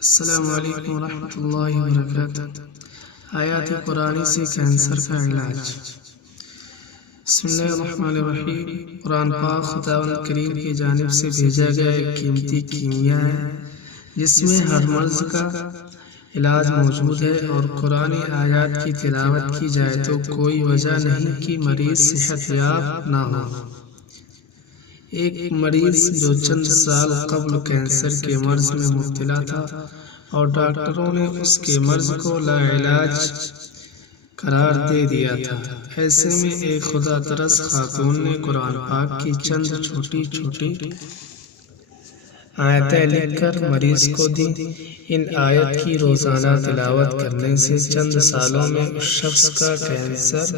السلام علیکم ورحمۃ اللہ وبرکاتہ۔ آیات قرآنی سے کینسر کا علاج۔ بسم اللہ الرحمن الرحیم۔ قرآن پاک خداوند کریم کی جانب سے بھیجا گیا ایک قیمتی کیمیا ہے جس میں ہر مرض کا علاج موجود ہے، اور قرآنی آیات کی تلاوت کی جائے تو کوئی وجہ نہیں کہ مریض صحت یاب نہ ہو۔ ایک مریض جو چند سال قبل کینسر کے مرض میں مبتلا تھا اور ڈاکٹروں نے اس کے مرض کو لا علاج قرار دے دیا تھا، ایسے میں ایک خدا ترس خاتون نے قرآن پاک کی چند چھوٹی چھوٹی آیتیں لکھ کر مریض کو دی۔ ان آیت کی روزانہ تلاوت کرنے سے چند سالوں میں اس شخص کا کینسر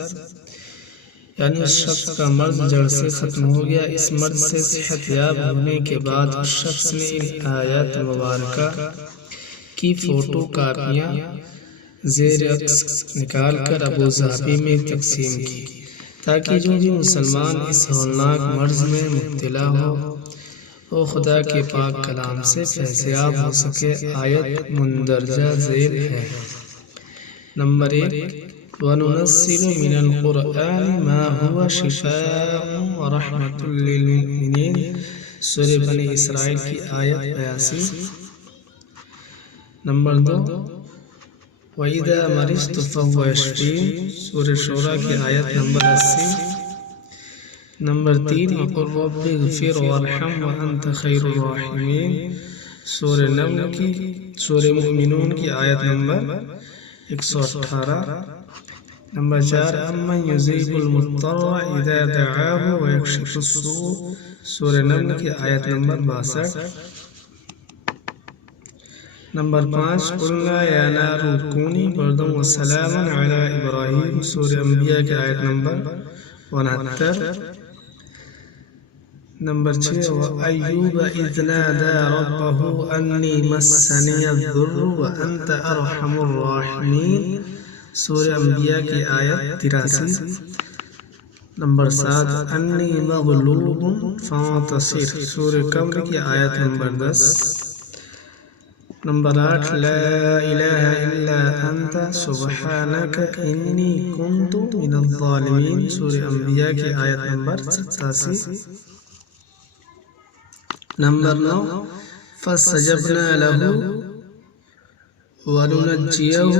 اس شخص کا مرض جڑ سے ختم ہو گیا۔ اس مرض سے صحت یاب ہونے کے بعد اس شخص نے ان آیات مبارکہ کی فوٹو کاپیاں زیر عکس نکال کر ابوظہبی میں تقسیم کی تاکہ جو بھی مسلمان اس ہولناک مرض میں مبتلا ہو وہ خدا کے پاک کلام سے فیض یاب ہو سکے۔ آیت مندرجہ ذیل ہے۔ نمبر 1، وَنُنَزِّلُ مِنَ الْقُرْآنِ مَا هُوَ شِفَاءٌ وَرَحْمَةٌ لِّلْمُؤْمِنِينَ، سورہ بنی اسرائیل کی آیت 82۔ نمبر 2، وَإِذَا مَرِضْتُ فَهُوَ يَشْفِينِ، سورہ شورى کی آیت نمبر 80۔ نمبر 3، وَقُلْ رَبِّ اغْفِرْ وَارْحَمْ وَأَنْتَ خَيْرُ الرَّاحِمِينَ، سورہ مؤمنون کی آیت نمبر 118۔ نمبر 4، أَمَّنْ يُجِيبُ الْمُضْطَرَّ إِذَا دَعَاهُ وَيَكْشِفُ السُّوءَ، سورہ نمل کی آیت نمبر 62۔ نمبر 5، قُلْنَا يَا نَارُ كُونِي بَرْدًا وَسَلَامًا عَلَىٰ إِبْرَاهِيمَ، سورہ انبیاء کی آیت نمبر 69۔ نمبر 6، وَأَيُّوبَ إِذْ نَادَىٰ رَبَّهُ أَنِّي مَسَّنِيَ الضُّرُّ وَأَنْتَ أَرْحَمُ الرَّاحِمِينَ، سورہ انبیاء کی آیت 83۔ نمبر 7، أَنِّي مَغْلُوبٌ فَانتَصِرْ، سورہ قمر کی آیت نمبر 10۔ نمبر 8، لَا إِلَٰهَ إِلَّا أَنْتَ سُبْحَانَكَ إِنِّي كُنتُ مِنَ الظَّالِمِينَ، سورہ انبیاء کی آیت نمبر 87۔ نمبر 9، فَاسْتَجَبْنَا لَهُ وَلِنُنَجِّيَهُ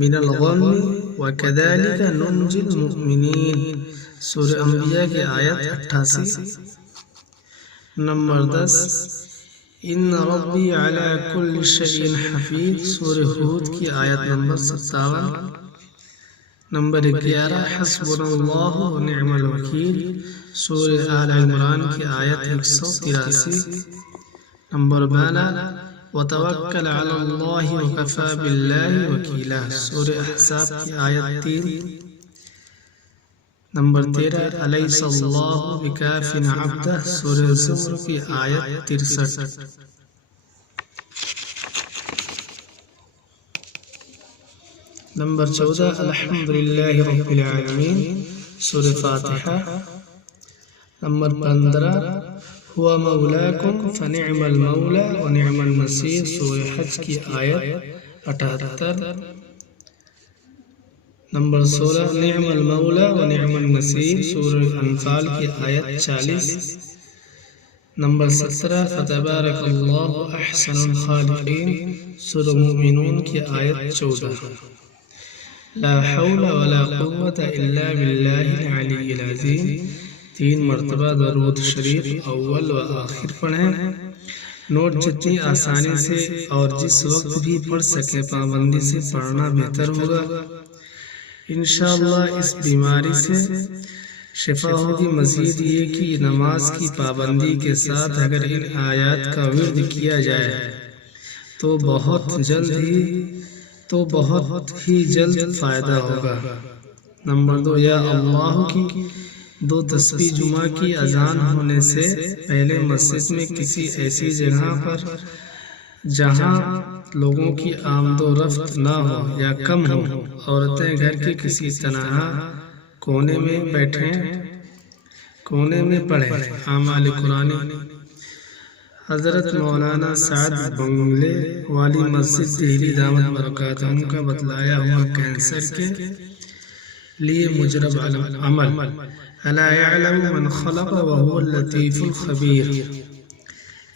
مِنَ الْغَمِّ وَكَذَلِكَ نُنْجِي الْمُؤْمِنِينَ، سورہ انبیاء کی آیت 88۔ نمبر 10، إِنَّ رَبِّي عَلَىٰ كُلِّ شَيْءٍ حَفِيظٌ، سورہ ہود کی آیت نمبر 57۔ نمبر 11، حَسْبُنَا اللَّهُ وَنِعْمَ الْوَكِيلُ، سورہ آل عمران کی آیت 183۔ نمبر 12، وَتَوَكَّلْ عَلَى اللَّهِ وَكَفَىٰ بِاللَّهِ وَكِيلًا، سورہ احزاب کی آیت 3۔ نمبر 13، أَلَيْسَ اللَّهُ بِكَافٍ عَبْدَهُ، سورہ زمر کی آیت 63۔ نمبر 14، الحمدللہ رب العالمین، سورہ فاتحہ۔ نمبر 15، هو مولاکم فنعم المولا ونعم النصیر، سورہ حج کی آیت 78۔ نمبر 16، نعم المولا ونعم النصیر، سورہ انفال کی آیت 40۔ نمبر 17، فتبارک اللہ احسن الخالقین، سورہ مومنون کی آیت 14۔ لا حول ولا قوة الا باللہ العلی العظیم، 3 مرتبہ درود شریف اول و آخر پڑھیں۔ نوٹ، جتنی آسانی سے اور جس وقت بھی پڑھ سکیں پابندی سے پڑھنا بہتر ہوگا۔ انشاءاللہ اس بیماری سے شفا ہوگی۔ مزید یہ کہ نماز کی پابندی کے ساتھ اگر ان آیات کا ورد کیا جائے تو بہت ہی جلد فائدہ ہوگا۔ نمبر 2، یا اللہ کی 2 تسبیح جمعہ کی اذان ہونے سے پہلے مسجد میں کسی ایسی جگہ پر جہاں لوگوں کی آمد و رفت نہ ہو یا کم ہو، عورتیں گھر کے کسی تنہا کونے میں پڑھیں۔ اعمال قرآنی حضرت مولانا سعد بنگلے والی مسجد دہلی دامت برکاتہ کا بتلایا ہوا کینسر کے لیے مجرب عمل الا یعلم من خلق وهو اللطیف الخبیر۔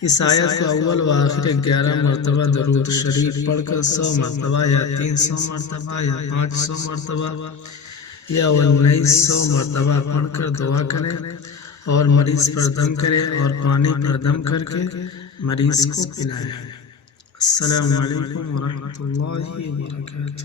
اس آیت کو اول و آخر 11 مرتبہ درود شریف پڑھ کر 100 مرتبہ یا 300 مرتبہ یا 500 مرتبہ یا 1900 مرتبہ پڑھ کر دعا کریں اور مریض پر دم کرے اور پانی پر دم کر کے مریض کو پلائیں۔ السلام علیکم ورحمۃ اللہ وبرکاتہ۔